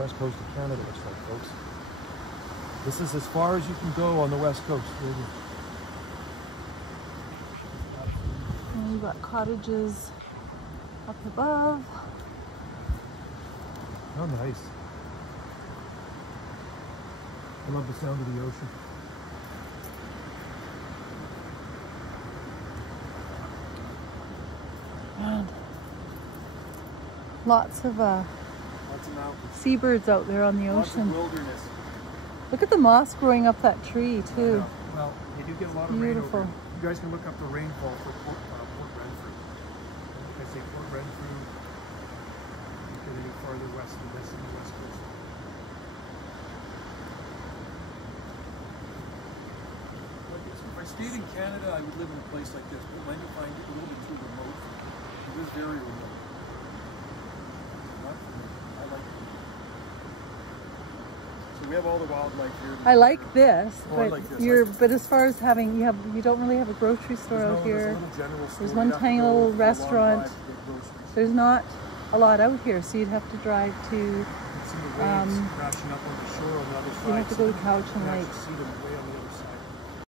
west coast of Canada looks like, folks. This is as far as you can go on the west coast, really. And we've got cottages up above. How nice. I love the sound of the ocean. And lots of mountains. seabirds out there on the ocean. Lots of wilderness. Look at the moss growing up that tree too. Well, they do get a lot of Beautiful. rain over. You guys can look up the rainfall for Port Renfrew. Like I say, Port Renfrew. You get any farther west than this on the west coast. If I stayed in Canada, I would live in a place like this. But might find it a little bit too remote. It is very remote. Not for me. I like it. So we have all the wildlife here. I like this, Oh, but I like this. but as far as having you don't really have a grocery store out here. There's one tiny little restaurant. There's not a lot out here, so you'd have to drive to. Crashing up on the shore on the other side. You have to go to Cowichan Lake. See them way on the other